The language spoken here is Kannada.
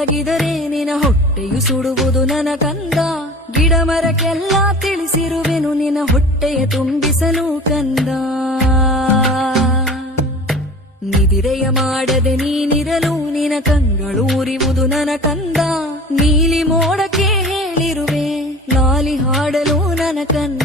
ಮಲಗಿದರೆ ನಿನ ಹೊಟ್ಟೆಯು ಸುಡುವುದು ನನ್ನ ಕಂದ. ಗಿಡ ಮರಕ್ಕೆಲ್ಲ ತಿಳಿಸಿರುವೆನು ನಿನ ಹೊಟ್ಟೆಯ ತುಂಬಿಸಲು ಕಂದ. ನಿದಿರೆಯ ಮಾಡದೆ ನೀನಿರಲು ನಿನ ಕಂಗಳು ಉರಿವುದು ನನ್ನ ಕಂದ. ನೀಲಿ ಮೋಡಕ್ಕೆ ಹೇಳಿರುವೆ ಲಾಲಿ ಹಾಡಲು ನನ್ನ ಕಂದ.